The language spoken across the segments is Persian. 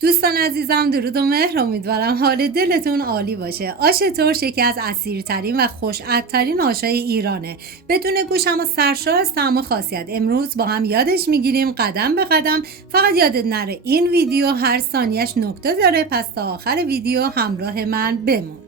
دوستان عزیزم، درود و مهر. امیدوارم حال دلتون عالی باشه. آش ترش یکی از اصیل‌ترین و خوش‌عطرترین آشای ایرانه. بدون گوش اما سرشار از طعم و خاصیت. امروز با هم یادش میگیریم قدم به قدم. فقط یادت نره این ویدیو هر ثانیه‌اش نکته داره، پس تا آخر ویدیو همراه من بمون.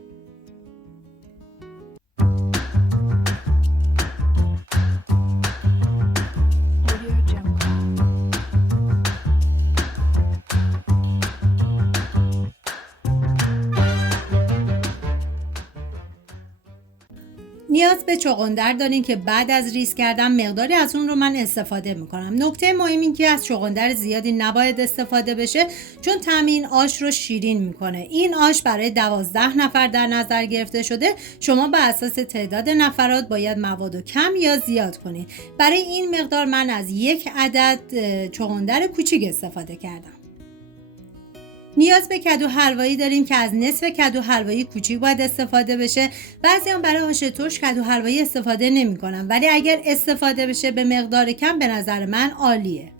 نیاز به چغندر دارین که بعد از ریز کردن مقداری از اون رو من استفاده میکنم. نکته مهم این که از چغندر زیادی نباید استفاده بشه چون طعم این آش رو شیرین میکنه. این آش برای 12 نفر در نظر گرفته شده. شما به اساس تعداد نفرات باید مواد کم یا زیاد کنید. برای این مقدار من از 1 عدد چغندر کوچیک استفاده کردم. نیاز به کدو حلوایی داریم که از نصف کدو حلوایی کوچیک باید استفاده بشه. بعضی‌ها برای آش ترش کدو حلوایی استفاده نمی‌کنن، ولی اگر استفاده بشه به مقدار کم به نظر من عالیه.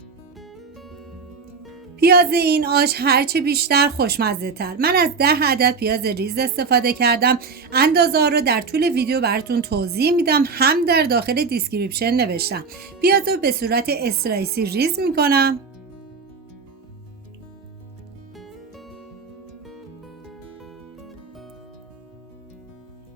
پیاز این آش هرچی بیشتر خوشمزه تر. من از 10 عدد پیاز ریز استفاده کردم. اندازه رو در طول ویدیو براتون توضیح میدم، هم در داخل دیسکریپشن نوشتم. پیاز رو به صورت اسلایسی ریز میکنم.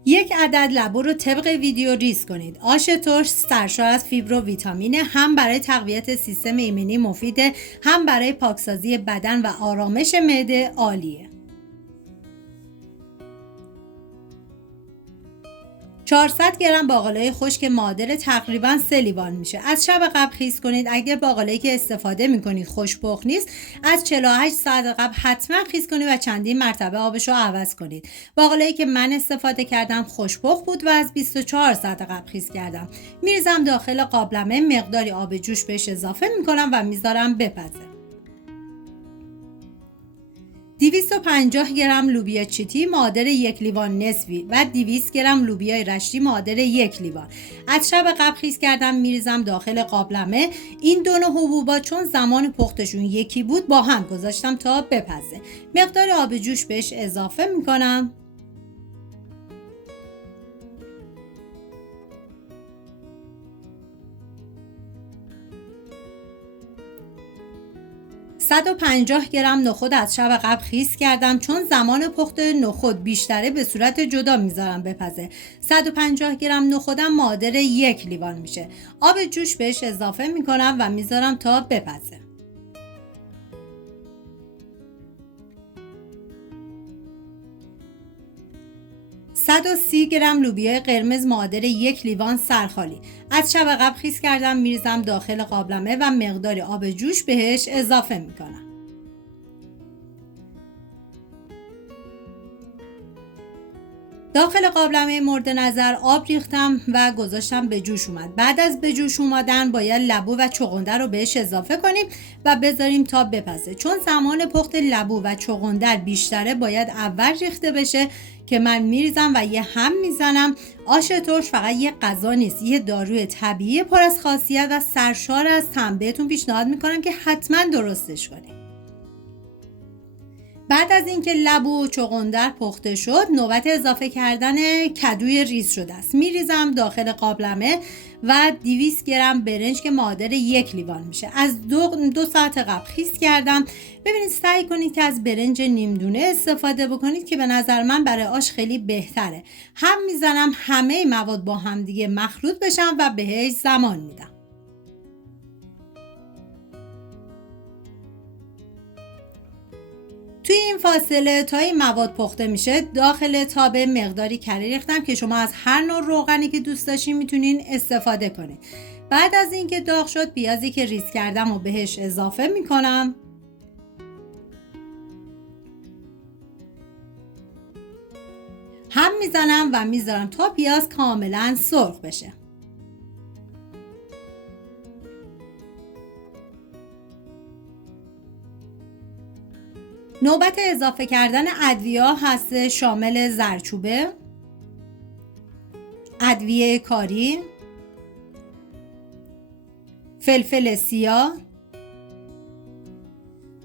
یک عدد لبو رو طبق ویدیو ریز کنید. آش ترش سرشار از فیبر و ویتامینه، هم برای تقویت سیستم ایمنی مفیده، هم برای پاکسازی بدن و آرامش معده عالیه. 400 گرم باقلای خشک معادل تقریبا 3 لیوان میشه. از شب قبل خیس کنید. اگر باقلایی که استفاده میکنید خوش‌پخت نیست، از 48 ساعت قبل حتما خیس کنید و چندین مرتبه آبش رو عوض کنید. باقلایی که من استفاده کردم خوش‌پخت بود و از 24 ساعت قبل خیس کردم. میریزم داخل قابلمه، مقداری آب جوش بهش اضافه میکنم و میذارم بپزه. 250 گرم لوبیا چیتی معادل 1 لیوان نصفی و 200 گرم لوبیای رشتی معادل 1 لیوان. از شب قبل خیس کردم، میریزم داخل قابلمه. این دو نوع حبوبات چون زمان پختشون یکی بود با هم گذاشتم تا بپزه. مقدار آب جوش بهش اضافه میکنم. 150 گرم نخود از شب قبل خیس کردم، چون زمان پخت نخود بیشتره به صورت جدا میذارم بپزه. 150 گرم نخودم معادل 1 لیوان میشه. آب جوش بهش اضافه میکنم و میذارم تا بپزه. 130 گرم لوبیا قرمز معادل 1 لیوان سرخالی. از شب قبل خیس کردم، میریزم داخل قابلمه و مقداری آب جوش بهش اضافه میکنم. داخل قابلمه مورد نظر آب ریختم و گذاشتم به جوش اومد. بعد از به جوش اومدن باید لبو و چغندر رو بهش اضافه کنیم و بذاریم تا بپزه. چون زمان پخت لبو و چغندر بیشتره باید اول ریخته بشه که من میریزم و یه هم میزنم. آش ترش فقط یه غذا نیست، یه داروی طبیعی پر از خاصیت و سرشار از طعم. بهتون پیشنهاد میکنم که حتما درستش کنید. بعد از اینکه لبو و چغندر پخته شد، نوبت اضافه کردن کدوی ریز شده است. میریزم داخل قابلمه و 200 گرم برنج که معادل 1 لیوان میشه. از دو ساعت قبل خیس کردم. ببینید سعی کنید که از برنج نیمدونه استفاده بکنید که به نظر من برای آش خیلی بهتره. هم میزنم همه مواد با هم دیگه مخلوط بشن و بهش زمان میدم. توی این فاصله تا این مواد پخته میشه، داخل تابه مقداری کره ریختم که شما از هر نوع روغنی که دوست داشتین میتونین استفاده کنید. بعد از اینکه داغ شد، پیازی که ریز کردم و بهش اضافه میکنم. هم میزنم و میذارم تا پیاز کاملا سرخ بشه. نوبت اضافه کردن ادویه هست، شامل زردچوبه، ادویه کاری، فلفل سیاه،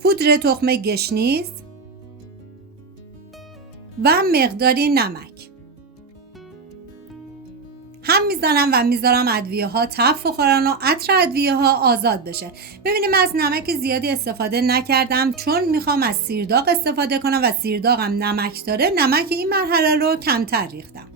پودر تخم گشنیز و مقداری نمک. هم میزنم و میذارم ادویه ها تف بخورن و عطر ادویه ها آزاد بشه. ببینیم از نمک زیادی استفاده نکردم چون میخوام از سیرداغ استفاده کنم و سیرداغم نمک داره. نمک این مرحله رو کمتر ریختم.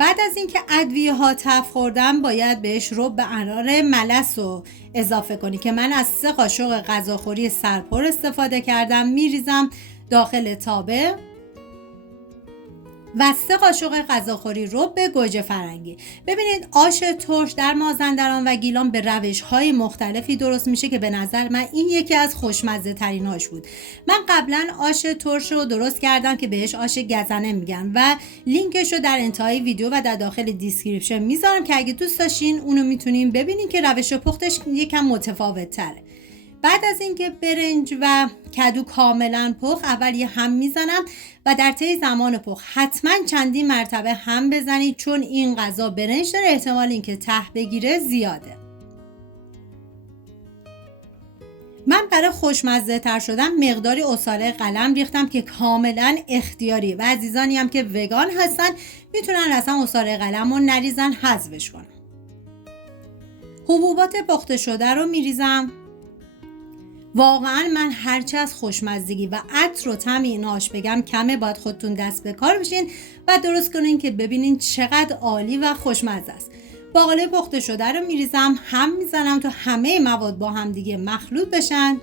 بعد از اینکه ادویه ها تف خوردم باید بهش رب انار ملس رو اضافه کنی که من از 3 قاشق غذاخوری سرپر استفاده کردم. میریزم داخل تابه و 3 قاشق غذاخوری رب گوجه فرنگی. ببینید آش ترش در مازندران و گیلان به روش‌های مختلفی درست میشه که به نظر من این یکی از خوشمزه تریناش بود. من قبلا آش ترش رو درست کردم که بهش آش گزنه میگن و لینکش رو در انتهای ویدیو و در داخل دیسکریپشن میذارم که اگه دوست داشتین اونو میتونین ببینین که روش پختش یکم متفاوت تره. بعد از اینکه برنج و کدو کاملا پخت اول یه هم میزنم و در طی زمان پخت حتما چندین مرتبه هم بزنید چون این غذا برنج داره احتمال اینکه ته بگیره زیاده. من برای خوشمزه تر شدن مقداری عصاره قلم ریختم که کاملا اختیاری و عزیزانی هم که وگان هستن میتونن اصلا عصاره قلم رو نریزن، حذفش کنن. حبوبات پخته شده رو میریزم. واقعا من هرچی از خوشمزگی و عطر و طعم این آش بگم کمه، باید خودتون دست به کار بشین و درست کنین که ببینین چقدر عالی و خوشمزه است. باقالی پخته شده رو میریزم، هم میزنم تا همه مواد با هم دیگه مخلوط بشن.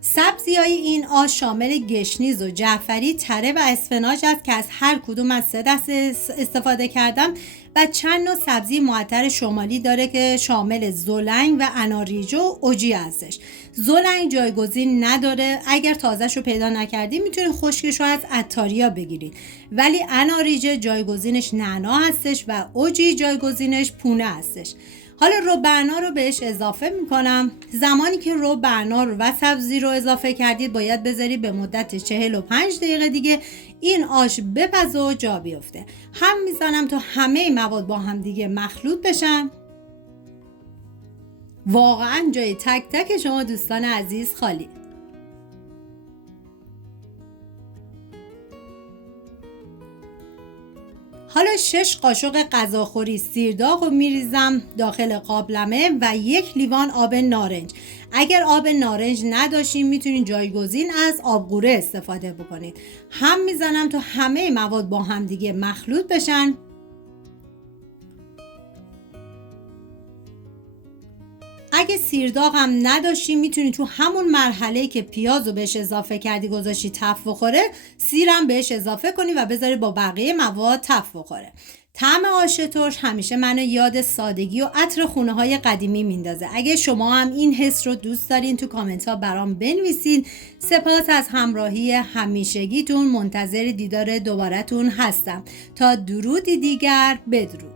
سبزی‌های این آش شامل گشنیز و جعفری، تره و اسفناج است که از هر کدوم از 3 دسته استفاده کردم و چند نوع سبزی معطر شمالی داره که شامل زلنگ و اناریج و عجی هستش. زلنگ جایگزین نداره، اگر تازه‌شو رو پیدا نکردید میتونید خشکش رو از عطاریا بگیرید، ولی اناریج جایگزینش نعنا هستش و عجی جایگزینش پونه هستش. حالا رب انار رو بهش اضافه میکنم. زمانی که رب انار و سبزی رو اضافه کردید باید بذارید به مدت 45 دقیقه دیگه این آش بپزه و جا بیفته. هم میزنم تا همه مواد با هم دیگه مخلوط بشن. واقعا جای تک تک شما دوستان عزیز خالی. حالا 6 قاشق غذاخوری سیرداغ رو میریزم داخل قابلمه و 1 لیوان آب نارنج. اگر آب نارنج نداشتین میتونین جایگزین از آبغوره استفاده بکنید. هم میزنم تا همه مواد با هم دیگه مخلوط بشن. اگه سیرداغ هم نداشتی میتونی تو همون مرحله‌ای که پیاز رو بهش اضافه کردی گذاشتی تف بخوره، سیرم بهش اضافه کنی و بذاری با بقیه مواد تف بخوره. طعم آش ترش همیشه منو یاد سادگی و عطر خونه‌های قدیمی میندازه. اگه شما هم این حس رو دوست دارین تو کامنت ها برام بنویسین. سپاس از همراهی همیشگیتون، منتظر دیدار دوباره‌تون هستم. تا درودی دیگر، بدرود.